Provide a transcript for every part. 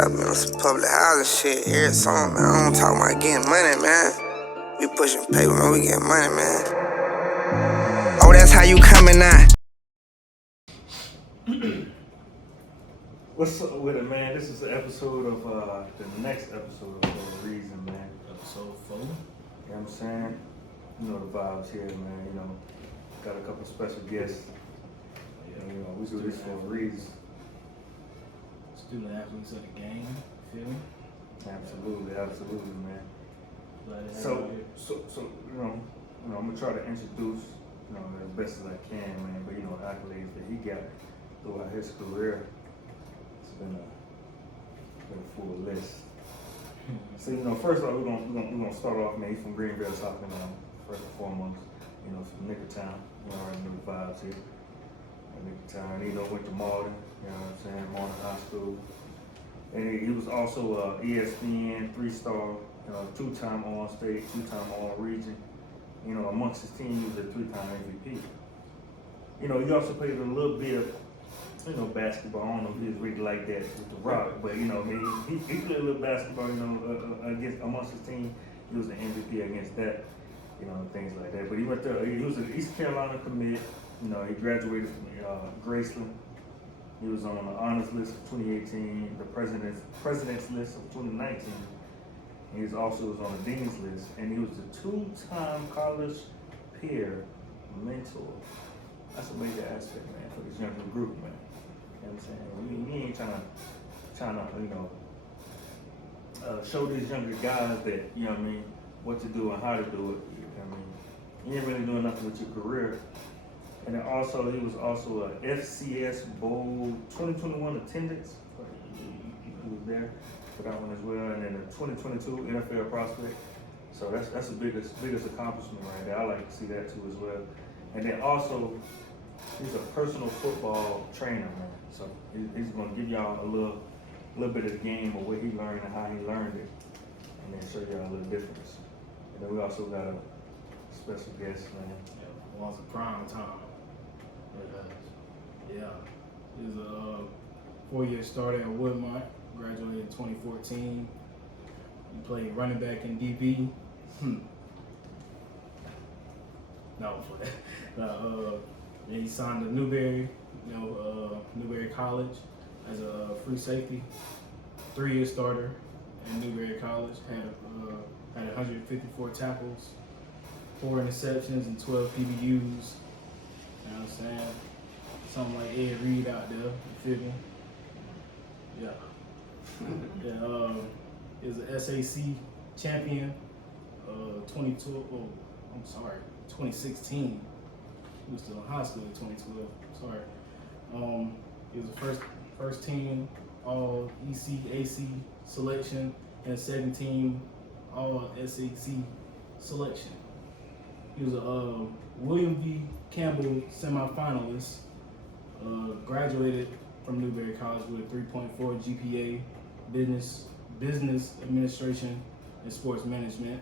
I've been on some public housing shit every song, man. I don't talk about getting money, man. We pushing paper, man. We getting money, man. Oh, that's how you coming now. What's up with it, man? This is the episode of, the next episode of 4aREASON, man. Episode 4. You know what I'm saying? You know the vibes here, man. You know, got a couple special guests. Yeah, You know, we do this for a reason. Student athletes of the game, feel me? Absolutely, absolutely, man. Glad to have So, you you know, I'm gonna try to introduce, you know, as best as I can, man. But you know, the accolades that he got throughout his career, it's been a full list. So, you know, first off, we're gonna start off, man. He's from Greenville, South Carolina, first and foremost. You know, from Nickertown. You know, already know the vibes here. Nickertown. He went to Malden. You know what I'm saying? Malden High School. And he was also ESPN 3-star, two-time All-State, two-time All-Region. You know, amongst his team, he was a 3-time MVP. You know, he also played a little bit of, you know, basketball. I don't know if he was really like that with the Rock, but you know, he played a little basketball. You know, amongst his team, he was an MVP against that. You know, things like that. But he went there. He was an East Carolina commit. You know, he graduated from Graceland. He was on the honors list of 2018, the president's list of 2019. He also was on the dean's list, and he was the 2-time college peer mentor. That's a major aspect, man, for this younger group, man. You know what I'm saying? We ain't trying to, you know, show these younger guys that, you know what I mean, what to do and how to do it. You know what I mean? You ain't really doing nothing with your career. And then also, he was also a FCS Bowl 2021 attendance. He was there for that one as well. And then the 2022 NFL prospect. So that's the biggest accomplishment right there. I like to see that too as well. And then also, he's a personal football trainer, man. So he's gonna give y'all a little bit of the game of what he learned and how he learned it, and then show y'all a little difference. And then we also got a special guest, man. Yeah, once a prime time. Yeah. He was a 4-year starter at Woodmont, graduated in 2014. He played running back in DB. No, for that. Then he signed to Newberry, Newberry College as a free safety. 3-year starter at Newberry College. Had 154 tackles, 4 interceptions, and 12 PBUs. You know what I'm saying? Something like Ed Reed out there, you feel me? Yeah. He was an SAC champion, 2016. He was still in high school in 2012. Sorry. He was the first team All ECAC selection and second team All SAC selection. He was a William V. Campbell semifinalist. Graduated from Newberry College with a 3.4 GPA, business administration and sports management.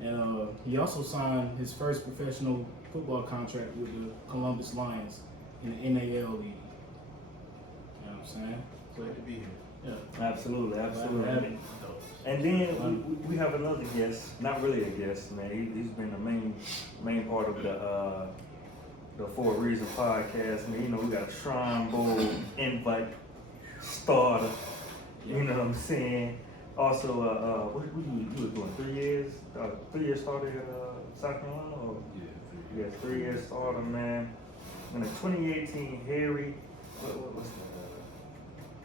And he also signed his first professional football contract with the Columbus Lions in the NAL league. You know what I'm saying? Glad to be here. Yeah. Absolutely. And And then we have another guest, not really a guest, man. He's been the main part of the 4aREASON podcast, man. You know, we got a Shrine Bowl invite starter. You know what I'm saying? Also, what you was doing? 3 years? 3 years starter at South Carolina? Or? Yeah, 3 years starter, man. And the 2018 Harry, what's that?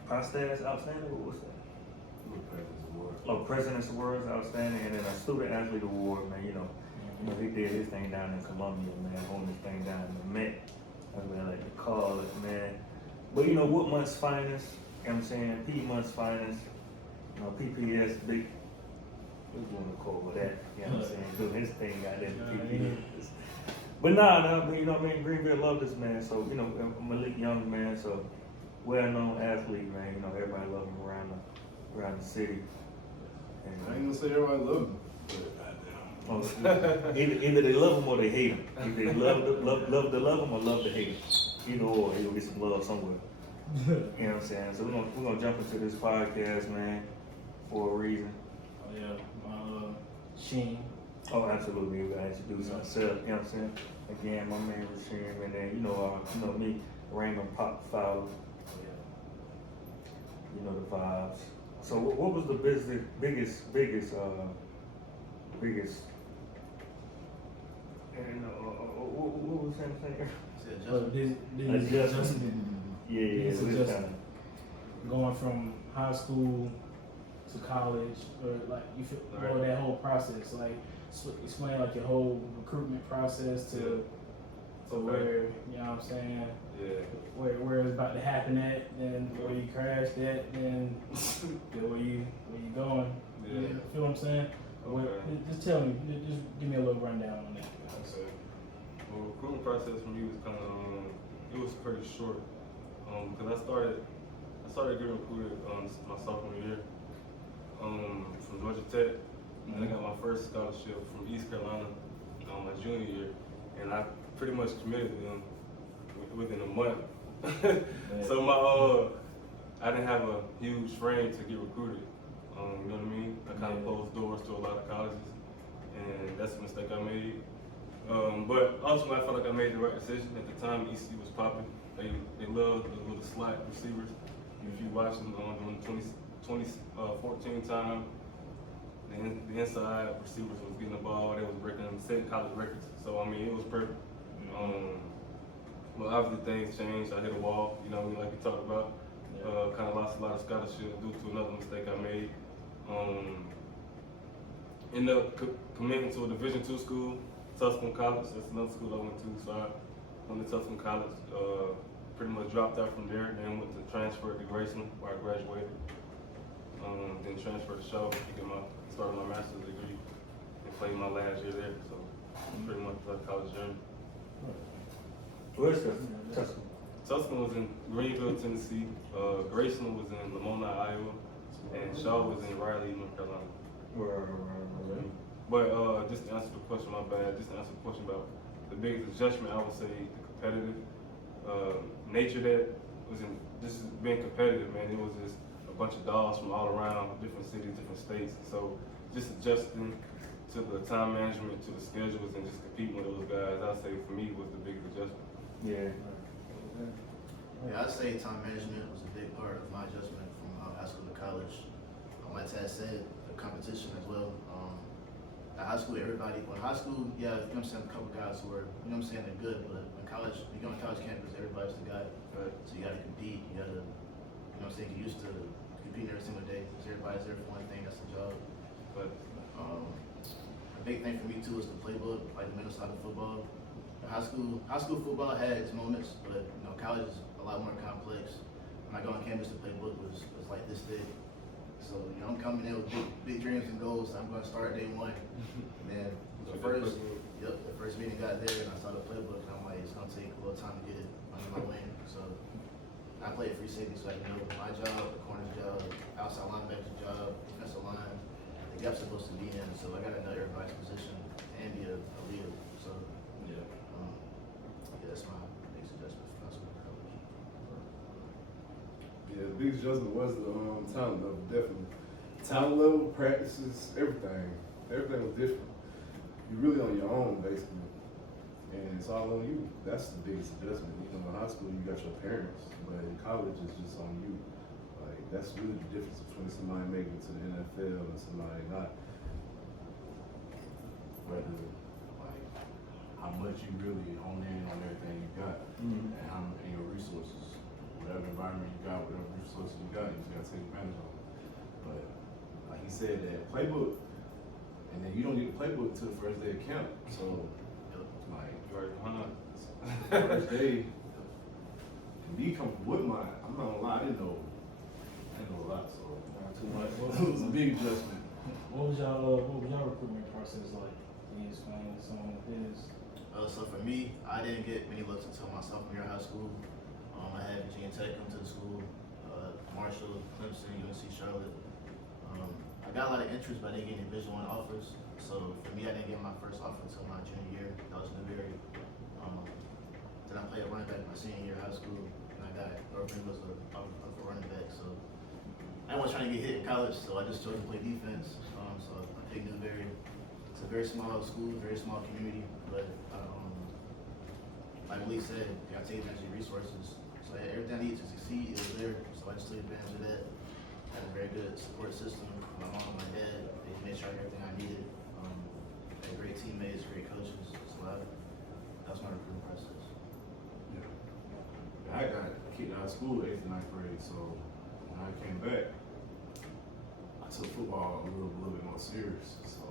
Prostats Outstanding? What's that? President's Awards Outstanding, and then a Student Athlete Award, man. You know, he did his thing down in Columbia, man. Holding his thing down in the Met. That's what I like to call it, man. But you know, Woodmont's finest. You know what I'm saying? Piedmont's finest. You know, PPS, big. We're going to call that. You know what I'm saying? Doing his thing out there in PPS. But nah, you know what I mean? Greenville love this man. So, you know, Malik Young, man. So, well-known athlete, man. You know, everybody love him around the city. I ain't gonna say everybody love him, but Either they love him or they hate him. Either they love to love him or love to hate him. Either or, he'll get some love somewhere. You know what I'm saying? So we're gonna jump into this podcast, man, for a reason. Oh yeah, my Sheen. Oh, absolutely. We gotta introduce ourselves. You know what I'm saying? Again, my man Rasheem, and then you know me, Raymond Pop Fowler. You know the vibes. So what was the biggest, and what was that saying? Adjustment. Yeah, Biggest it was adjustment. Going from high school to college, or like you feel, or that whole process, like explain like your whole recruitment process to where, you know what I'm saying? Yeah. Where it's about to happen at, then where you crashed at, then where you going. Yeah. You feel what I'm saying? Just tell me, just give me a little rundown on that. Okay. Well, recruitment process for me was kind of, it was pretty short. Because I started getting recruited my sophomore year from Georgia Tech. And I got my first scholarship from East Carolina my junior year. And I pretty much committed to them within a month. So I didn't have a huge frame to get recruited. You know what I mean? I kind of closed doors to a lot of colleges, and that's a mistake I made. But ultimately, I felt like I made the right decision. At the time, ECU was popping. They loved the little slot receivers. If you watch them during the 2014 time, the inside receivers was getting the ball. They was breaking them, setting college records. So I mean, it was perfect. But obviously things changed. I hit a wall. You know what I mean, like we talked about. Kind of lost a lot of scholarships due to another mistake I made. Ended up committing to a Division II school, Tusculum College. That's another school I went to. So I went to Tusculum College. Pretty much dropped out from there. Then went to transfer to Grayson, where I graduated. Then transferred to Shaw to started my master's degree and played my last year there. So pretty much like college journey. Where's Tusculum? Tusculum was in Greenville, Tennessee. Grayson was in Lamona, Iowa, and Shaw was in Raleigh, North Carolina. Right. But just to answer the question, my bad. Just to answer the question about the biggest adjustment, I would say the competitive nature that was in just being competitive, man. It was just a bunch of dogs from all around, different cities, different states. So just adjusting to the time management, to the schedules, and just competing with those guys, I'd say for me was the biggest adjustment. Yeah. Yeah, I'd say time management was a big part of my adjustment from high school to college. Like Taz said, the competition as well. At high school, high school, yeah, you know what I'm saying, a couple guys who are, you know what I'm saying, they're good, but in college, you go on college campus, everybody's the guy. Right. So you gotta compete, you gotta, you know what I'm saying, get used to competing every single day, because everybody's there for one thing, that's the job. But a big thing for me too is the playbook, like the mental side of football. High school football had its moments, but you know, college is a lot more complex. When I go on campus, the playbook was like this thick. So you know, I'm coming in with big dreams and goals. So I'm going to start day one. And then the first meeting got there, and I saw the playbook, and I'm like, it's going to take a little time to get it under my wing. So I played free safety, so I know my job, the corner's job, outside linebacker's job, defensive line, the gap's supposed to be in. So I got to know everybody's position and be a leader. So yeah, that's my biggest adjustment for high school and college. Yeah, the biggest adjustment was the talent level, definitely. Talent level, practices, everything. Everything was different. You're really on your own, basically. And it's all on you. That's the biggest adjustment. You know, in high school, you got your parents, but in college, it's just on you. Like, that's really the difference between somebody making it to the NFL and somebody not. Whether, like, how much you really hone in on everything you got, and your resources. Whatever environment you got, whatever resources you got, you just gotta take advantage of it. But like he said, that playbook, and then you don't get the playbook till the first day of camp. So like Right behind. first day, and me coming with mine, I'm not gonna lie, I didn't know a lot, so Not too much. it was a big adjustment. What was y'all recruitment process like? Can you explain some of his? So for me, I didn't get many looks until my sophomore year of high school. I had Virginia Tech come to the school, Marshall, Clemson, UNC Charlotte. I got a lot of interest, but I didn't get any Division I offers. So for me, I didn't get my first offer until my junior year. That was Newberry. Then I played running back my senior year of high school, and I guy. Girlfriend was a running back, so I wasn't trying to get hit in college, so I just chose to play defense. So I picked Newberry. It's a very small school, very small community, but like Lee said, you got to take advantage of your resources. So everything I needed to succeed, it was there. So I just took advantage of that. Had a very good support system. My mom, my dad, they made sure I had everything I needed. Had great teammates, great coaches. So that was my recruiting process. Yeah. I got kicked out of school 8th and 9th grade, so when I came back, I took football a little bit more serious. So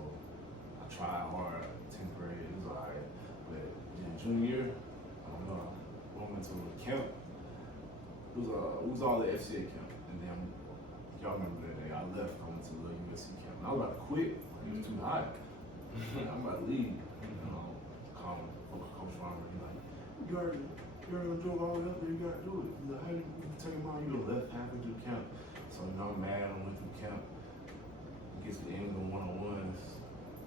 I tried hard. 10th grade, it was alright, but in junior year, I don't know, I went to a camp. It was all the FCA camp, and then y'all remember that day I left. I went to the USC camp. And I was about to quit. It was too hot. I'm about to leave. Call Coach Farmer. He's like, you already drove all the way up there. You got to do it. He's like, how you take him out? You go left halfway through camp. So I'm mad. I went through camp. Gets to the end of the one-on-ones,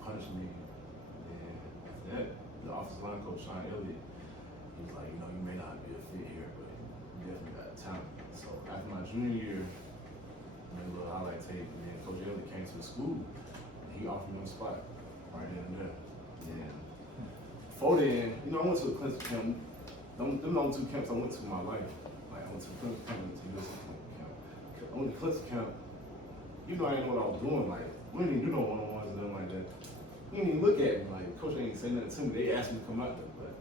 punished me. And after that, the offensive line coach Sean Elliott, he was like, you may not be a fit here, but you definitely got talent. So after my junior year, I made a little highlight tape, and then Coach Elliott came to the school, and he offered me a spot right then and there. And before then, I went to a Clemson camp. Them the only two camps I went to in my life. Like, I went to Clemson camp and to USC camp. I went to Clemson camp. I didn't know what I was doing. Like, we didn't even do no one-on-ones and nothing like that. He didn't even look at me. Like, Coach ain't say nothing to me. They asked me to come out there, but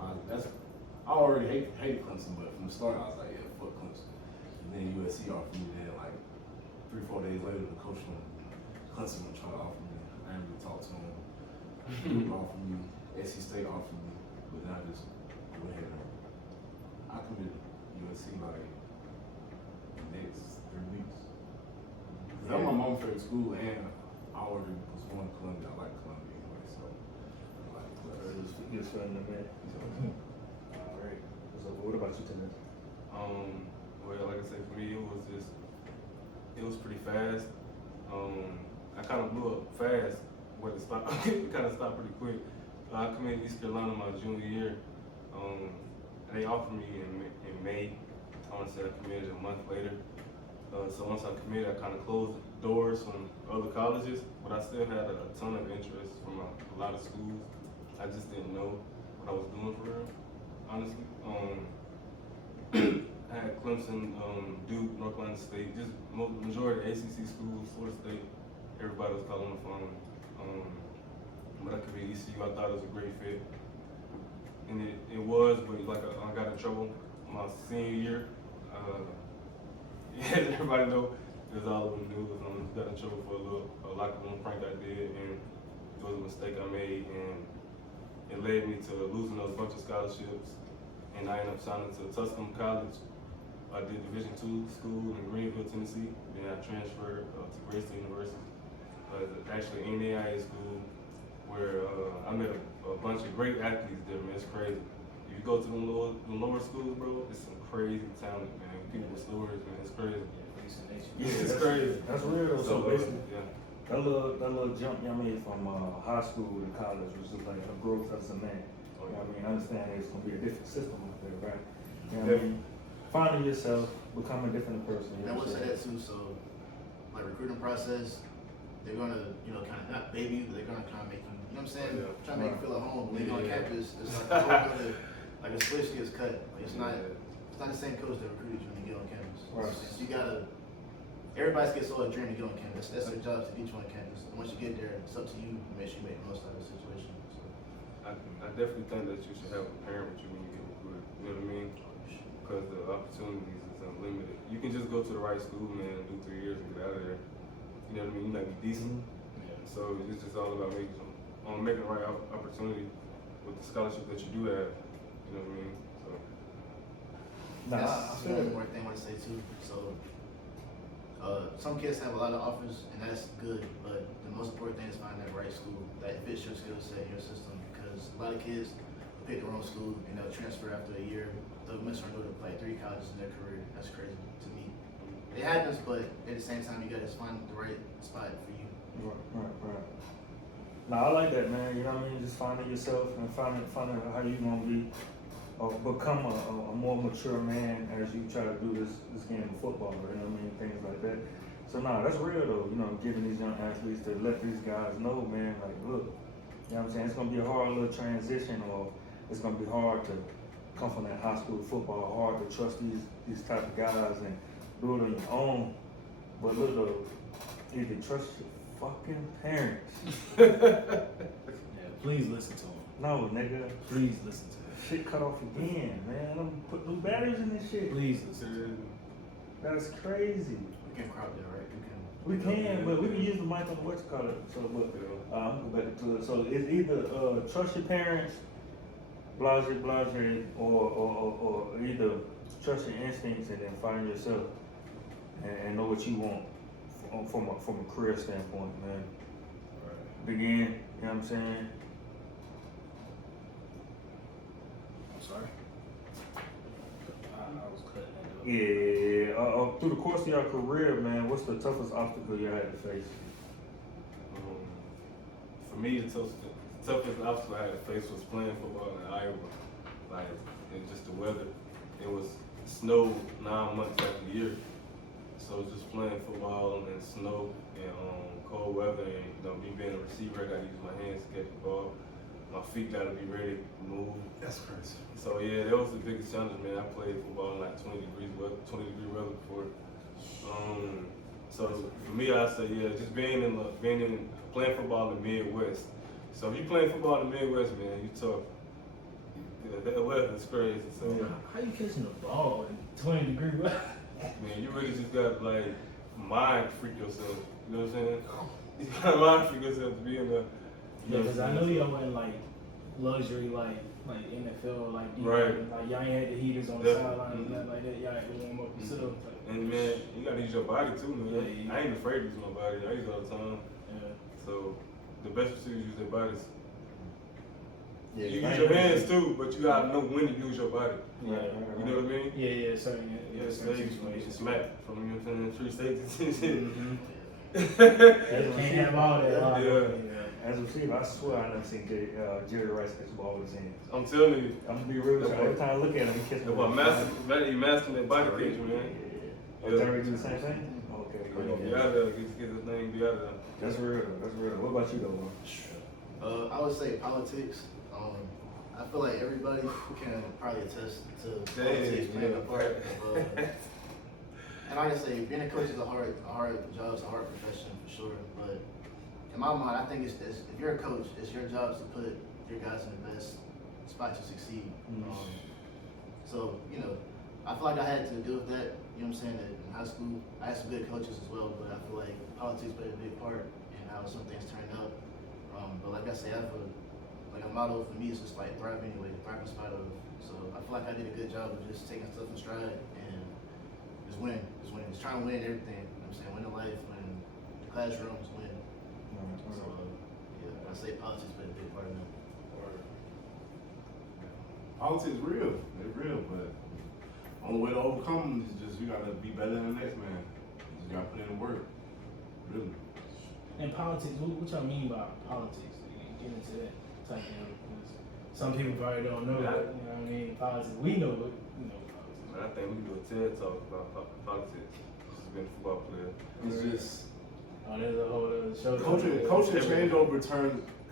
I already hated Clemson, but from the start I was like, yeah, fuck Clemson. And then USC offered me, then like 3-4 days later, the coach from Clemson would try to offer me. I didn't really talk to him. He offered me, SC State offered me, but then I just went ahead and I committed USC like the next 3 weeks. That was my mom's favorite school, and I already was going to Columbia. I like Columbia anyway, so I like Columbia. Just running the man. All right. So what about you, Taz? Well, like I said, for me, it was pretty fast. I kind of blew up fast, but it stopped. It kind of stopped pretty quick. I committed East Carolina my junior year. They offered me in May. I want to say I committed a month later. So once I committed, I kind of closed the doors from other colleges, but I still had a ton of interest from a lot of schools. I just didn't know what I was doing for real, honestly. I had Clemson, Duke, North Carolina State, just majority of ACC schools, Florida State. Everybody was calling the phone. But I could be ECU. I thought it was a great fit, and it was. But like I got in trouble my senior year. Yeah, everybody know it was all over the news. Got in trouble for a locker room prank I did, and it was a mistake I made, and it led me to losing a bunch of scholarships. And I ended up signing to Tuscaloosa College. I did Division II school in Greenville, Tennessee. Then I transferred to Grace University, actually an NAIA school, where I met a bunch of great athletes there, man. It's crazy. If you go to the lower schools, bro, it's some crazy talent, man. People with stories, man. It's crazy. Yeah, it's crazy. That's real. So basically, yeah. that little jump you made from high school to college was just like a growth as a man. You know what I mean? I understand it's going to be a different system out there, right? You know what I mean? Finding yourself, becoming a different person. I would say that too. So, like recruiting process, they're gonna, kind of not baby you, but they're gonna kind of make you, you know what I'm saying? Yeah. Trying to make you feel at home. When you're on campus, it's like a whole other, like a switch gets cut. Like it's not the same coach that recruited you when you get on campus. Right. So you gotta. Everybody gets all a dream to get on campus. That's their job to get you on campus. And once you get there, it's up to you to make sure you make the most out of the situation. So. I definitely think that you should have a parent with you when you get recruited. You know what I mean? Because the opportunities is unlimited. You can just go to the right school, man, and do 3 years and get out of there. You know what I mean? You might be decent. Yeah. So it's just all about making the right opportunity with the scholarship that you do have. You know what I mean? So. That's one more thing I want to say too. So some kids have a lot of offers, and that's good. But the most important thing is finding that right school that fits your skill set, your system. Because a lot of kids pick their own school and they'll transfer after a year. They'll miss or go to play 3 colleges in their career. That's crazy to me. It happens, but at the same time, you gotta find the right spot for you. Right. Now I like that, man. You know what I mean? Just finding yourself and finding how you gonna be become a more mature man as you try to do this game of football, you know what I mean? Things like that. So that's real though, you know, giving these young athletes to let these guys know, man, like, look, you know what I'm saying? It's gonna be a hard little transition, or it's gonna be hard to come from that high school football, hard to trust these type of guys and do it on your own. But look though, you can trust your fucking parents. Yeah, please listen to him. No, nigga. Please listen to him. Shit cut off again, man. I'm put new batteries in this shit. Please listen to him. That's crazy. We can crop that, right? We can, but we can use the mic on the what you call it. So, but I'm going back to it. So it's either trust your parents, blase, or either trust your instincts and then find yourself and know what you want from a career standpoint, man. Begin, you know what I'm saying? I'm sorry. I was cutting that up. Yeah. Through the course of your career, man, what's the toughest obstacle you had to face? For me, the toughest obstacle I had to face was playing football in Iowa. Like, it just the weather. It was snow 9 months out the year. So just playing football and snow and cold weather, and me being a receiver, I gotta use my hands to catch the ball. My feet gotta be ready to move. That's crazy. So yeah, that was the biggest challenge, man. I played football in like 20 degree weather before. So for me, I say just being playing football in the Midwest. So if you playing football in the Midwest, man, you tough. Yeah, that weather is crazy. So How you catching the ball in 20-degree weather? man, you really just got like mind freak yourself. You know what I'm saying? You gotta mind freak yourself to be in the. Yeah, because I know y'all went like luxury, like NFL, like right. Like y'all ain't had the heaters on the sideline and nothing like that. Y'all had to warm up yourself. And man, you gotta use your body too, man. Yeah. I ain't afraid to use my body. I use it all the time. Yeah. So the best receivers use their bodies. Yeah, you use your hands too, but you gotta know when to use your body. Right. You know what I mean? Yeah, certain. Yeah, certain You situations. smack from you know what I'm saying, 3 states and shit. Can't have all that. Yeah. As a receiver, I swear I never seen Jerry Rice catch the ball with his hands. I'm telling you. I'm gonna be real with you. Every time I look at him, he catches the ball. He mastering that body catch, man. Yeah. Jerry do the same thing? Okay. Be out of there, get his name, be out of there. That's real. What about you though, man? I would say politics. I feel like everybody can probably attest to politics playing a part. And like I say, being a coach is a hard job, it's a hard profession for sure. But in my mind, I think if you're a coach, it's your job to put your guys in the best spot to succeed. So, I feel like I had to deal with that, you know what I'm saying, that in high school, I had some good coaches as well, but I feel like politics played a big part in how some things turned out. But like I say, I have a motto for me is just like thrive anyway, thrive in spite of. So I feel like I did a good job of just taking stuff in stride and just winning, just trying to win everything, you know what I'm saying, win in life, win in the classroom, just win. So, I say politics played a big part of it. Politics real. They're real, but only way to overcome them is just you gotta be better than the next man. You just gotta put in the work. Really. And politics, what y'all mean by politics? Get into that type of thing. Some people probably don't know that, you know what I mean? Politics, we know it, politics. Man, I think we can do a TED talk about politics. Just being a football player. It's just There's a whole other show. coaching changeover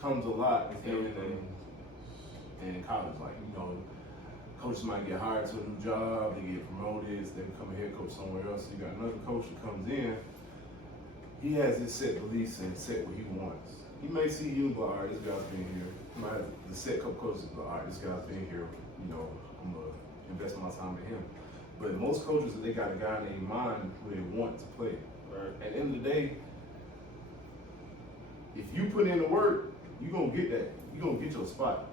comes a lot in Everything. in college. Like, coaches might get hired to a new job, they get promoted, they become a head coach somewhere else. You got another coach that comes in, he has his set beliefs and set what he wants. He may see you and go, all right, this guy's been here. He might have the set couple coaches go, all right, this guy's been here, I'm gonna invest my time in him. But most coaches, they got a guy in their mind who they want to play. Right? At the end of the day, if you put in the work, you're gonna get that. You're gonna get your spot.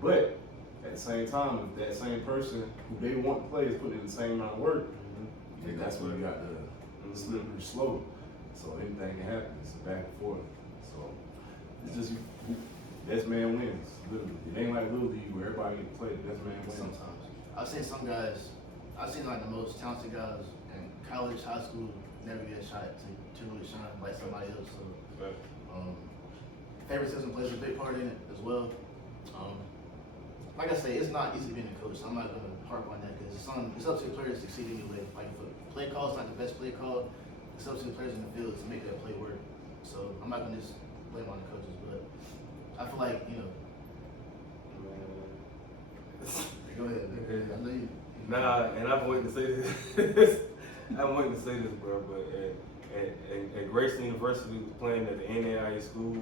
But at the same time, if that same person who they want to play is putting in the same amount of work, then that's when you got the slippery slope. So anything can happen. It's back and forth. So it's just best man wins. Literally, it ain't like Little League where everybody get to play. The best man wins. Sometimes I've seen some guys. I've seen like the most talented guys in college, high school, never get a shot to really shine like somebody else. So favoritism plays a big part in it as well. like I say, it's not easy being a coach. So I'm not gonna harp on that because it's up to the players to succeed anyway. Like if a play call is not the best play call, it's up to the players in the field to make that play work. So I'm not gonna just blame on the coaches, but I feel like Go ahead. I know you. Nah, and I've been waiting to say this. I've been waiting to say this, bro. But at Grayson University, playing at the NAIA school,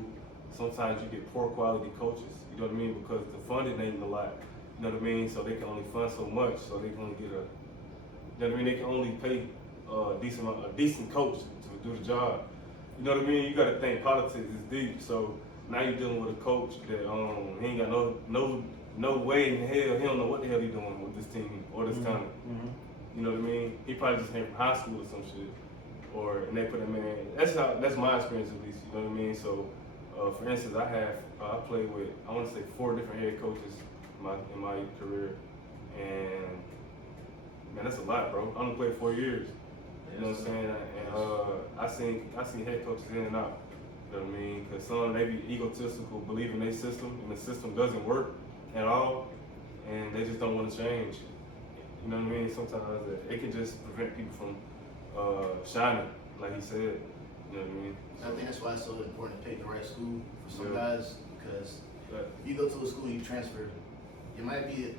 sometimes you get poor quality coaches. You know what I mean? Because the funding ain't a lot. You know what I mean? So they can only fund so much. So they can only get you know what I mean? They can only pay a decent coach to do the job. You know what I mean? You got to think politics is deep. So now you're dealing with a coach that he ain't got no way in hell. He don't know what the hell he doing with this team or this talent. You know what I mean? He probably just came from high school or some shit. And they put him in. That's my experience at least. You know what I mean? So, for instance, I played with, I want to say 4 different head coaches in my career, and man, that's a lot, bro. I only played 4 years. You know what I'm saying? And I seen head coaches in and out. You know what I mean? Because some they be egotistical, believe in their system, and the system doesn't work at all, and they just don't want to change. You know what I mean? Sometimes it can just prevent people from shining, like he said. You know what I mean? I think that's why it's so important to pick the right school for some guys, because if you go to a school and you transfer, it might be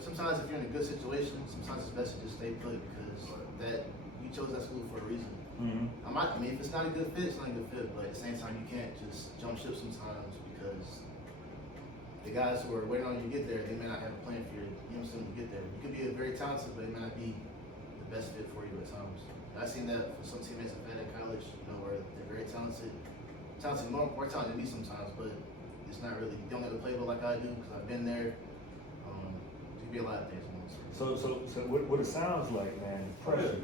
sometimes if you're in a good situation, sometimes it's best to just stay put because that you chose that school for a reason. I mean, if it's not a good fit, it's not a good fit, but at the same time, you can't just jump ship sometimes because the guys who are waiting on you to get there, they may not have a plan for you to get there. You could be very talented, but it may not be the best fit for you at times. I've seen that for some teammates I've had at college, where they're very talented, more talented than me sometimes, but it's not really, you don't have to play like I do because I've been there. It could be a lot of things. So what it sounds like, man, pressure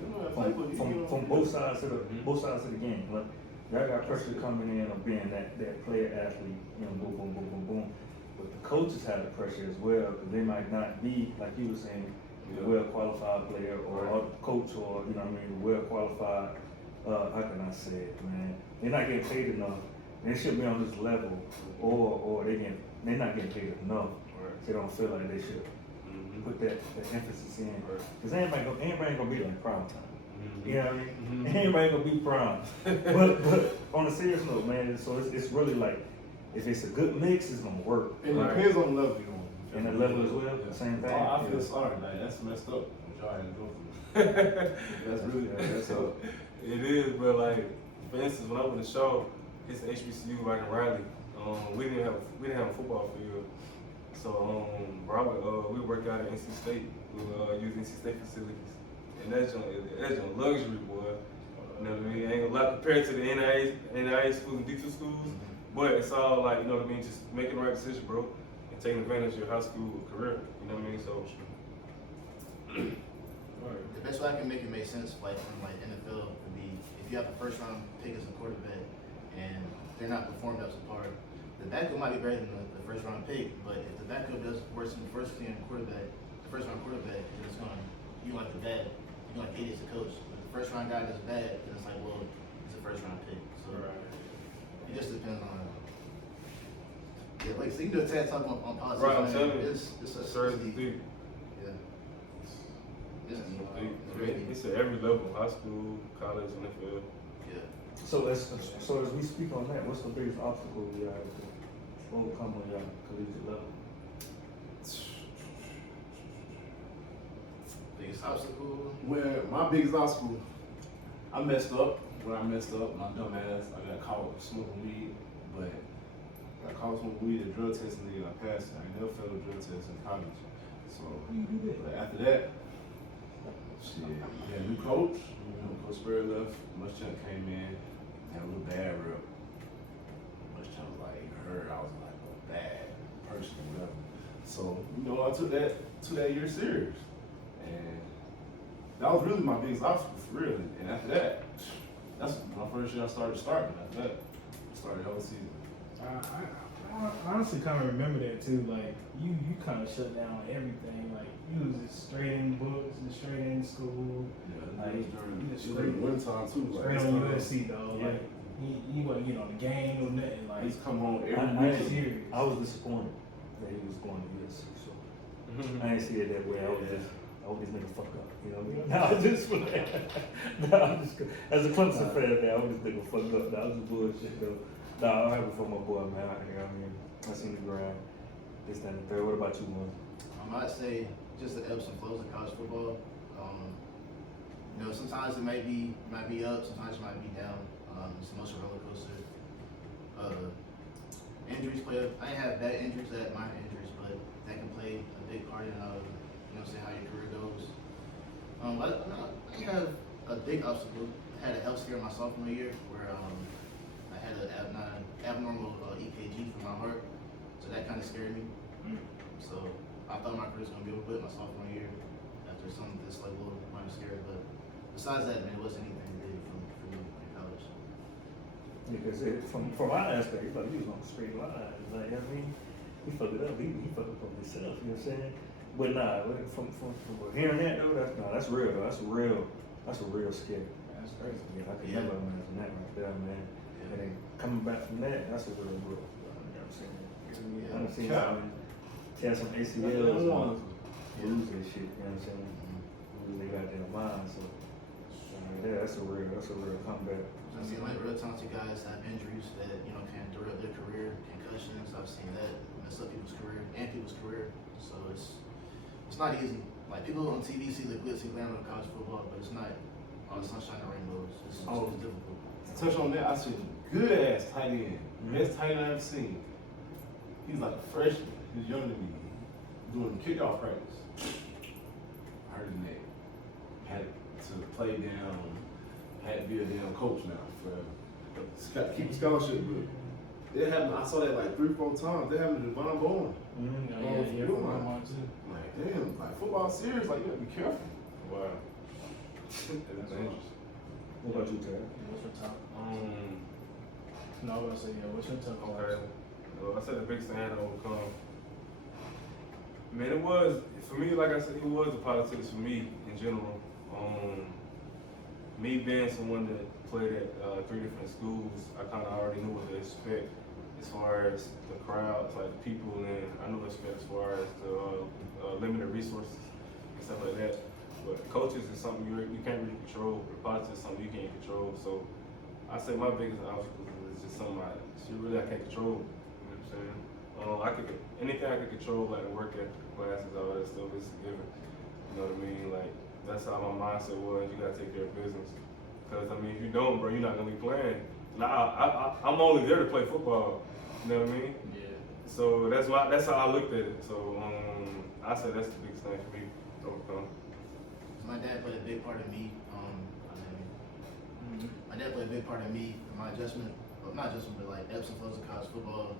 from both sides of the game. Like, y'all got pressure coming in of being that player athlete, boom, boom, boom, boom, boom. But the coaches have the pressure as well because they might not be, like you were saying, a well-qualified player or a coach or, well-qualified, how can I say it, man? They're not getting paid enough. They should be on this level or they're not getting paid enough. They don't feel like they should put that emphasis in. Because everybody ain't gonna be like prime time. You know what I mean? Everybody gonna be prime. but on a serious note, man, so it's really like, if it's a good mix, it's gonna work. It depends on the level you're on. And the level as well, same thing. I feel sorry, like that's messed up. What y'all had to go through. That's really messed up. It is, but like, for instance, when I went to Shaw, it's an HBCU right in Raleigh. We didn't have a football field, so Robert, we worked out at NC State. We use NC State facilities, and that's a luxury, boy. You know what I mean? Ain't a lot compared to the NAIA schools and D2 schools, but it's all like, you know what I mean, just making the right decision, bro, and taking advantage of your high school career. You know what I mean? So. The best way I can make it make sense, like from NFL, would be if you have a first round pick as a quarterback and they're not performing up to par, the backup might be better than the first round pick, but if the backup does worse than the first round quarterback, then it's going you like the bad, you like idiot as a coach. But if the first round guy does bad, then it's like, well, it's a first round pick. So it just depends on. Yeah, like so you can do a TED talk on politics. Right, I'm telling you, it's deep. Yeah. It's at every level: high school, college, NFL. Yeah. So as we speak on that, what's the biggest obstacle you have to overcome on your collegiate level? Biggest obstacle? Well, my biggest obstacle, I messed up. When I messed up, my dumb ass, I got caught smoking weed, but I got caught smoking weed at drug testing and I passed it. I never failed a drug test in college. So but after that, shit, we had a new coach. Coach Sperry left. Muschamp came in, had a little bad rep. Muschamp was like, I was like a bad person or whatever. So, I took that year serious. And that was really my biggest obstacle for real. And after that, that's my first year I started. After that, I started the whole season. I honestly kind of remember that too. Like you kind of shut down everything. Like you was just straight in books and straight in school. Yeah, like it was during winter time too. Straight like, on USC though. Like he wasn't on the game or nothing. Like he's come home every week. I was disappointed that he was going to USC. So I ain't see it that way. I was this nigga fuck up. You know what I mean? Nah, I'm just as a Clemson fan, man, I was this nigga fuck up. That was just bullshit though. Nah, I'm happy for my boy, man. You know what I mean? I seen the grind. This, that, and the third. What about you, man? I'd say just the ebbs and flows of college football. You know, sometimes it might be up, sometimes it might be down. It's an emotional roller coaster. Injuries play up. I ain't have bad injuries, I had minor injuries, but that can play a big part in you know, say how your career goes. I have a big obstacle. I had a health scare my sophomore year where I had an abnormal EKG for my heart, so that kind of scared me. So I thought my career was gonna be over with my sophomore year after some of this like little minor scare, but besides that, man, it wasn't anything big for me in college. Yeah, because from our aspect, it's like he was on a straight line. Like, I mean, he fucked it up. He fucked up himself. You know what I'm saying? But nah, from hearing that though, that's real though. That's a real scare. That's crazy. Yeah, I can never imagine that right there, man. And then coming back from that, that's a real growth. You know what I'm saying? I done seen some tear some ACLs and lose this shit. You know what I'm saying? Lose their goddamn mind. So yeah, that's a real comeback. I've seen like real talented guys have injuries that, you know, can derail their career, concussions. I've seen that mess up people's career. So it's not easy. Like people on TV see the glitz and glamour of college football, but it's not all the sunshine and rainbows. It's difficult. To touch on that, I seen a good ass tight end, best tight end I've ever seen. He's like a freshman. He's younger than me. Doing kickoff practice. I heard his name. Had to play down. Had to be a damn coach now for keep the scholarship good. They having, I saw that like 3-4 times. They having Devon Bowen. Yeah, Like damn, like football serious. Like you gotta be careful. Wow. That's interesting. What about you, Ted? What's your top? No, I was gonna say, yeah, what's your top? Okay. Well, I said the biggest thing I had to overcome. Man, it was, for me, like I said, it was the politics for me in general. Me being someone that played at 3 different schools, I kind of already knew what to expect as far as the crowds, like the people, and I knew what to expect as far as the limited resources and stuff like that. But coaches is something you can't really control. The politics is something you can't control. So I say my biggest obstacle is just something I can't control. You know what I'm saying? Anything I could control, like the work ethic, classes, all that stuff is given. You know what I mean? Like that's how my mindset was. You gotta take care of business. Cause I mean, if you don't, bro, you're not gonna be playing. I'm only there to play football. You know what I mean? Yeah. So that's how I looked at it. So I say that's the biggest thing for me to overcome. My dad played a big part in me. My dad played a big part in me, my adjustment, well, not adjustment, but like ebbs and flows of college football.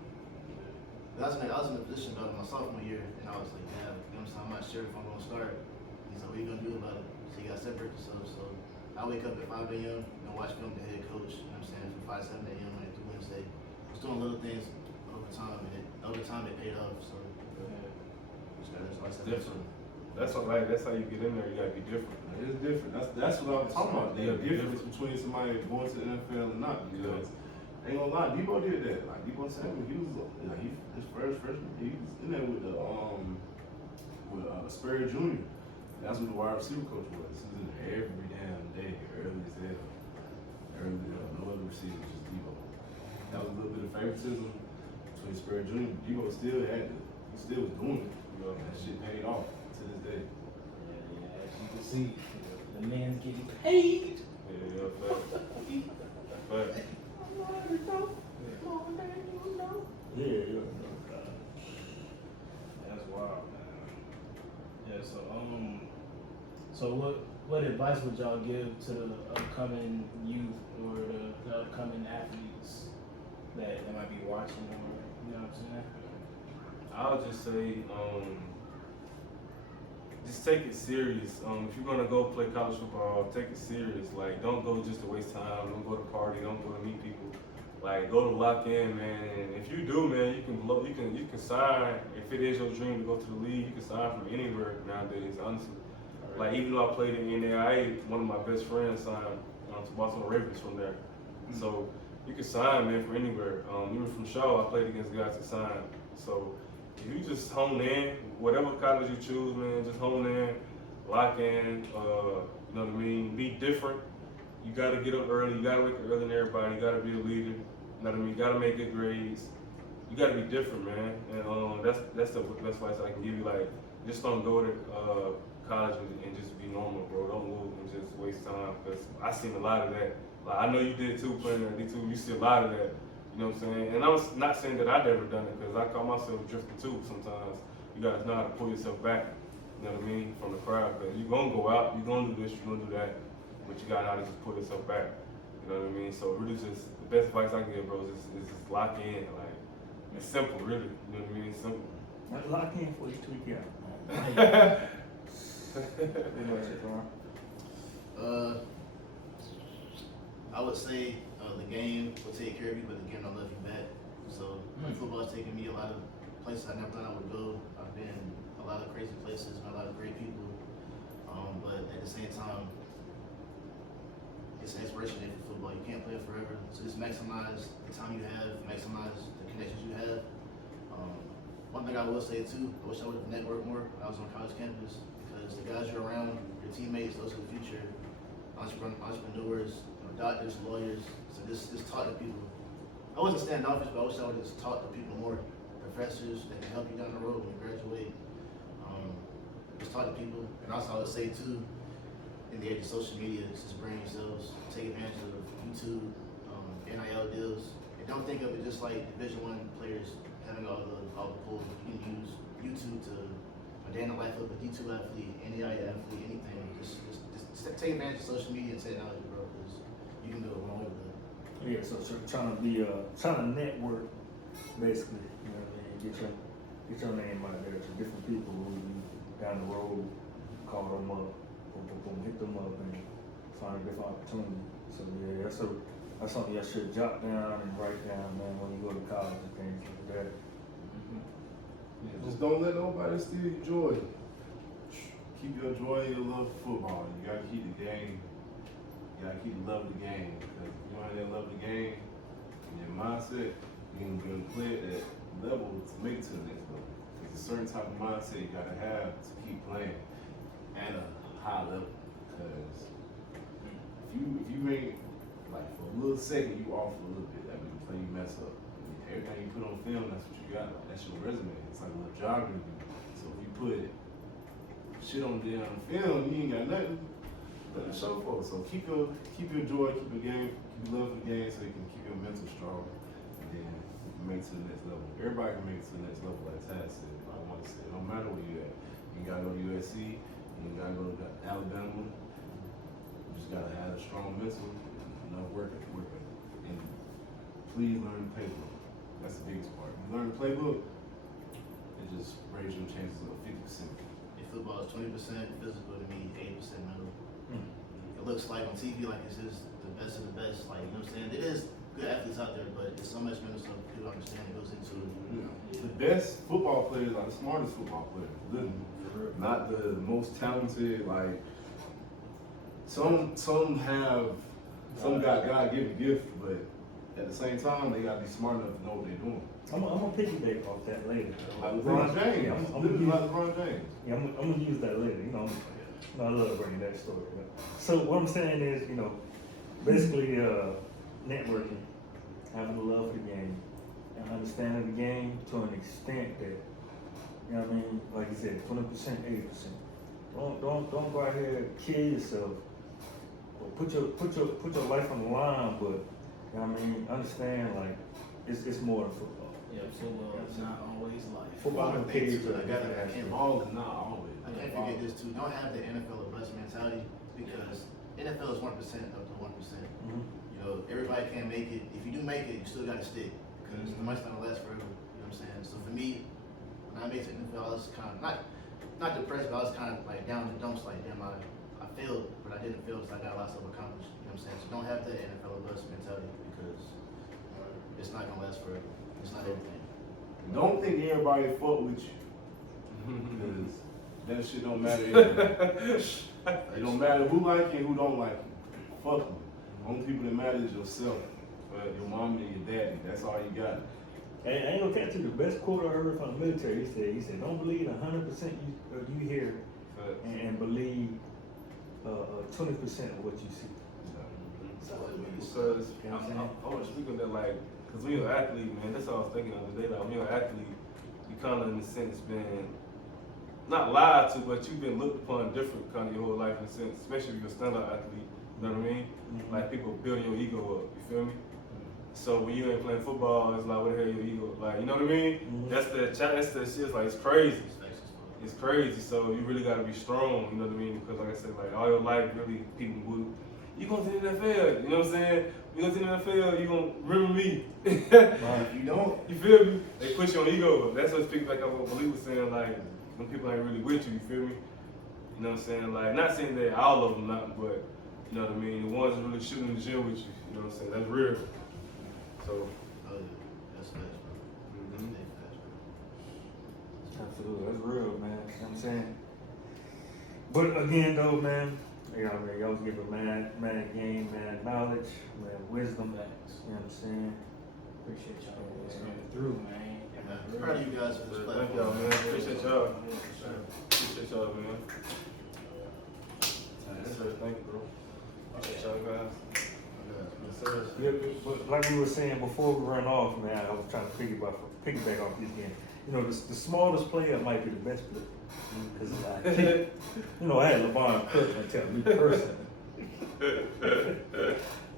I was in a position about my sophomore year, and I was like, yeah, you know what I'm saying? I'm not sure if I'm gonna start. He's like, what are you gonna do about it? So you gotta separate yourself. So I wake up at 5 a.m. and watch film with the head coach, you know what I'm saying, from 5, 7 a.m. Monday through Wednesday. I was doing little things over time, and over time it paid off. So It's different. That's how you get in there. You gotta be different. It's different. That's what I'm talking about. The difference between somebody going to the NFL and not. Because I ain't gonna lie, Debo did that. Like Debo Samuel, he was like his first freshman. He was in there with Sperry Jr. That's what the wide receiver coach was. He was in there every damn day, early as hell. No other receiver, just Debo. That was a little bit of favoritism between Sperry Jr. Debo still was doing it. You know, that shit paid off to this day. Yeah, as you can see, the man's getting paid. Yeah, but Yeah. That's wild, man. Yeah, so what advice would y'all give to the upcoming youth or the upcoming athletes that might be watching, or you know what I'm saying? I'll just say, just take it serious. If you're gonna go play college football, take it serious. Like, don't go just to waste time. Don't go to party. Don't go to meet people. Like, go to lock in, man. And if you do, man, you can sign. If it is your dream to go to the league, you can sign from anywhere nowadays. Honestly, like even though I played in NAIA, one of my best friends signed to Baltimore Ravens from there. So you can sign, man, from anywhere. Even from Shaw, I played against guys that signed. So if you just hone in, whatever college you choose, man, just hone in, lock in, you know what I mean, be different. You gotta get up early, you gotta wake up earlier than everybody, you gotta be a leader, you know what I mean, you gotta make good grades. You gotta be different, man, and that's the best advice I can give you. Like, just don't go to college and just be normal, bro. Don't move and just waste time, because I seen a lot of that. Like, I know you did too, playing at D2. You see a lot of that. You know what I'm saying? And I'm not saying that I've never done it, because I call myself drifting too sometimes. You gotta know how to pull yourself back, you know what I mean, from the crowd. Because you're gonna go out, you're gonna do this, you're gonna do that, but you gotta know how to just pull yourself back. You know what I mean? So really just, the best advice I can give, bro, is just lock in. Like, it's simple, really. You know what I mean? It's simple. Let's lock in for you tweak out. I would say the game will take care of you, but the game don't love you back. So football has taken me a lot of places I never thought I would go. I've been a lot of crazy places, met a lot of great people. But at the same time, it's an expiration date for football. You can't play it forever. So just maximize the time you have, maximize the connections you have. One thing I will say too, I wish I would have networked more when I was on college campus, because the guys you're around, your teammates, those are the future entrepreneurs, doctors, lawyers. So just talk to people. I wasn't standoffish, but I wish I would have just talked to people more. Professors that can help you down the road when you graduate. Just talk to people. And also I would say too, in the age of social media, just brand yourselves, take advantage of YouTube, NIL deals. And don't think of it just like Division I players having all the pull. You can use YouTube to a day in the life of a D2 athlete, NAIA athlete, anything. Just take advantage of social media and technology, bro, because you can do it wrong with it. Yeah, so trying to network, basically. You know what I mean? Get your name out there to different people who you down the road, call them up, boom, hit them up, and find a different opportunity. So yeah, that's something you should jot down and write down, man, when you go to college and things like that. Yeah, just don't let nobody steal your joy. Keep your joy and your love for football. You gotta keep the game. You gotta keep the love of the game. Because if you don't have that love of the game in your mindset, you ain't gonna play at that level to make it to the next level. There's a certain type of mindset you gotta have to keep playing at a high level. Because if you ain't, like, for a little second, you off a little bit, that means you mess up. Everything you put on film, that's what you got. That's your resume. It's like a little job review. So if you put shit on the damn film, you ain't got nothing to show for. So keep your joy, keep your game, keep your love for the game, so you can keep your mental strong, and then make it to the next level. Everybody can make it to the next level, like Taz said. I want to say, no matter where you at, you gotta go to USC, you gotta go to Alabama. You just gotta have a strong mental, enough work, and please learn the playbook. That's the biggest part. You learn the playbook, it just raises your chances up 50%. If football is 20% physical to me, 80% mental. It looks like on TV like it's just the best of the best. Like, you know what I'm saying? It is good athletes out there, but there's so much mental stuff people don't understand that goes into it. Yeah. The best football players are the smartest football players, literally. Not the most talented, like some got God-given gift, but at the same time, they gotta be smart enough to know what they're doing. I'm gonna piggyback off that later. Like LeBron James. Yeah, Literally like LeBron James. Yeah, I'm gonna use that later. You know, I love bringing that story up. So what I'm saying is, you know, basically networking, having a love for the game, and understanding the game to an extent that, you know what I mean, like you said, 20%, 80%. Don't go out here and kill yourself, or put your life on the line, but you know what I mean, understand, like, it's more than football. Yeah, football is not always life. Football can kill you to I can't Ball is not always. I can't forget this too. Don't have the NFL or bust mentality, because NFL is 1% of the 1%. Mm-hmm. You know, everybody can't make it. If you do make it, you still gotta stick, because the money's not gonna last forever. You know what I'm saying? So for me, when I made it to NFL, I was kind of not depressed, but I was kind of like down in the dumps. Like, damn, I failed, but I didn't fail, so I got a lot of stuff accomplished. You know what I'm saying? So don't have that NFL or bust mentality, because it's not gonna last forever. It's not everything. Don't think everybody fuck with you. Because that shit don't matter anyway. It don't matter who like you and who don't like you. Fuck them. Only people that matter is yourself. Your mom and your daddy. That's all you got. I ain't gonna catch you. The best quote I heard from the military. He said, don't believe 100% you hear, and believe 20% of what you see. Because I want to speak on that, like, because when you're an athlete, man, that's all I was thinking of the day. Like, when you're an athlete, you kind of, in a sense, been not lied to, but you've been looked upon different kind of your whole life in a sense, especially if you're a standout athlete. You know what I mean? Mm-hmm. Like, people building your ego up. You feel me? So when you ain't playing football, it's like, what the hell your ego? Like, you know what I mean? Mm-hmm. That's the shit. It's like, it's crazy. It's crazy. So you really gotta be strong. You know what I mean? Because like I said, like all your life, really, people would. You going to the NFL? You know what I'm saying? You go to the NFL, you gonna remember me. If you don't, you feel me? They push your ego up. That's what speaks back up what Malik was saying. Like when people ain't really with you, you feel me? You know what I'm saying? Like not saying that all of them not, but you know what I mean. The ones that really shooting in the gym with you. You know what I'm saying? That's real. So. that's facts, bro. Mm-hmm. Absolutely, that's real, man. You know what I'm saying? But again, though, man, you know, man, y'all was giving mad game, mad knowledge, mad wisdom. You know what I'm saying? Appreciate y'all always coming through, man. I'm proud of you guys for this Thank platform. y'all, man. Appreciate y'all. Appreciate y'all, man. Yes, sir. Thank you, bro. Appreciate y'all guys. Yes, sir. Yeah, but like we were saying before we run off, man, I was trying to piggyback off this game. You know, the smallest player might be the best player. Because you know, I had LeVon Kirkland tell me personally.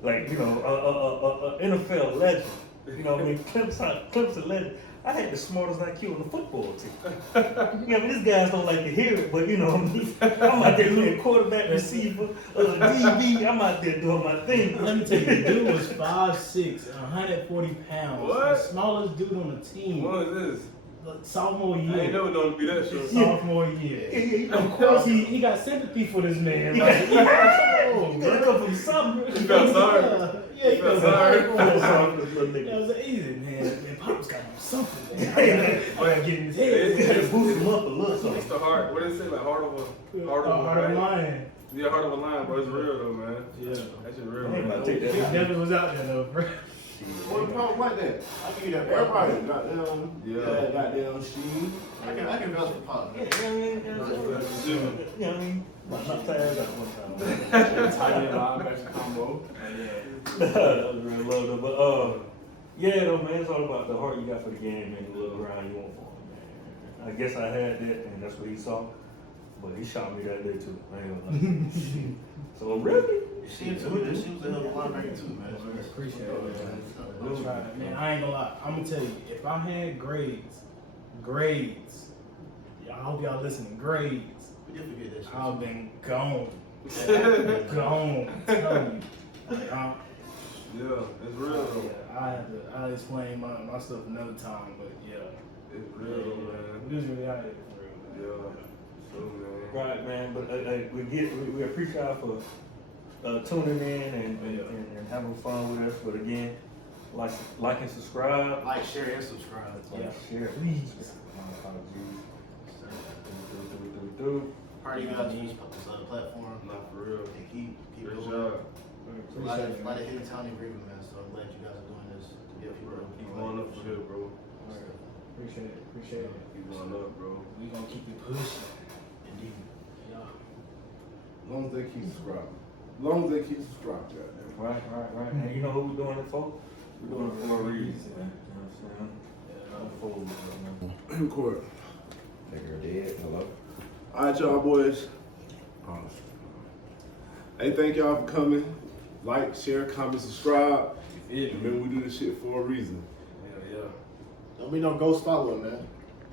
Like, you know, NFL legend. You know what I mean? Clemson legend. I had the smartest IQ on the football team. You know, these guys don't like to hear it, but you know what I mean? I'm out there playing quarterback, receiver, DB. I'm out there doing my thing. Let me tell you, the dude was 5'6", 140 pounds. What? The smallest dude on the team. What is this? Sophomore year. I ain't never known to be that short. Sophomore year. Yeah, Of course, he got sympathy for this man. Like, you gotta come from something. You felt sorry. Yeah, he felt sorry. sorry. for this little That nigga. was easy, man. Man, Pop's got something. Man. I gotta get in his head. You gotta boost him up a little What's something. the heart? What did it say? Like heart of a Heart of lion? lion. Yeah, heart of a lion, bro. It's real though, man. Yeah. That shit real, I ain't about to man. take He that. definitely was out there though, bro. What the fuck like that? I'll give you that. Everybody Everybody. goddamn, Yeah. goddamn sheen. I can vouch for Pop. Yeah, you know what I mean? You know what I mean? Not tired of one time. Tight end linebacker combo. That was real low though. But yeah though, man, it's all about the heart you got for the game and the little grind you want for it, man. I guess I had that and that's what he saw. But he shot me that day too. I ain't gonna lie. So really? She was a hell of a linebacker too, man. Appreciate it, man. I tried. Man, I ain't gonna lie. I'm gonna tell you, if I had grades, I hope y'all listening, grades, We did forget that shit. I've been gone. Gone. I'm telling you. Like, Yeah, it's real though. yeah, I'll explain my stuff another time, but yeah. It's real though, man. We just really out here for real. Yeah. So, man. Right, man. But we appreciate y'all for tuning in and having fun with us. But again, like and subscribe. Like, share, and subscribe. Like, share, please. My apologies. Proud of you guys use this platform. Not for real. And keep Great going. job. A lot of hidden talent in Greenville, man. So I'm glad you guys are doing this to get people. Keep going up for sure, bro. Appreciate it. Keep going up, bro. We gonna keep it pushing. Indeed. Yeah. As long as they keep subscribing. As long as they keep subscribing, goddamn. Right. And you know who we're doing it for? We're doing it for a reason, man. You know what I'm saying? For a reason, man. Court. Nigga dead. Hello. Alright, y'all boys. Hey, thank y'all for coming. Like, share, comment, subscribe. Remember, we do this shit for a reason. Yeah. Don't be no ghost follower, man.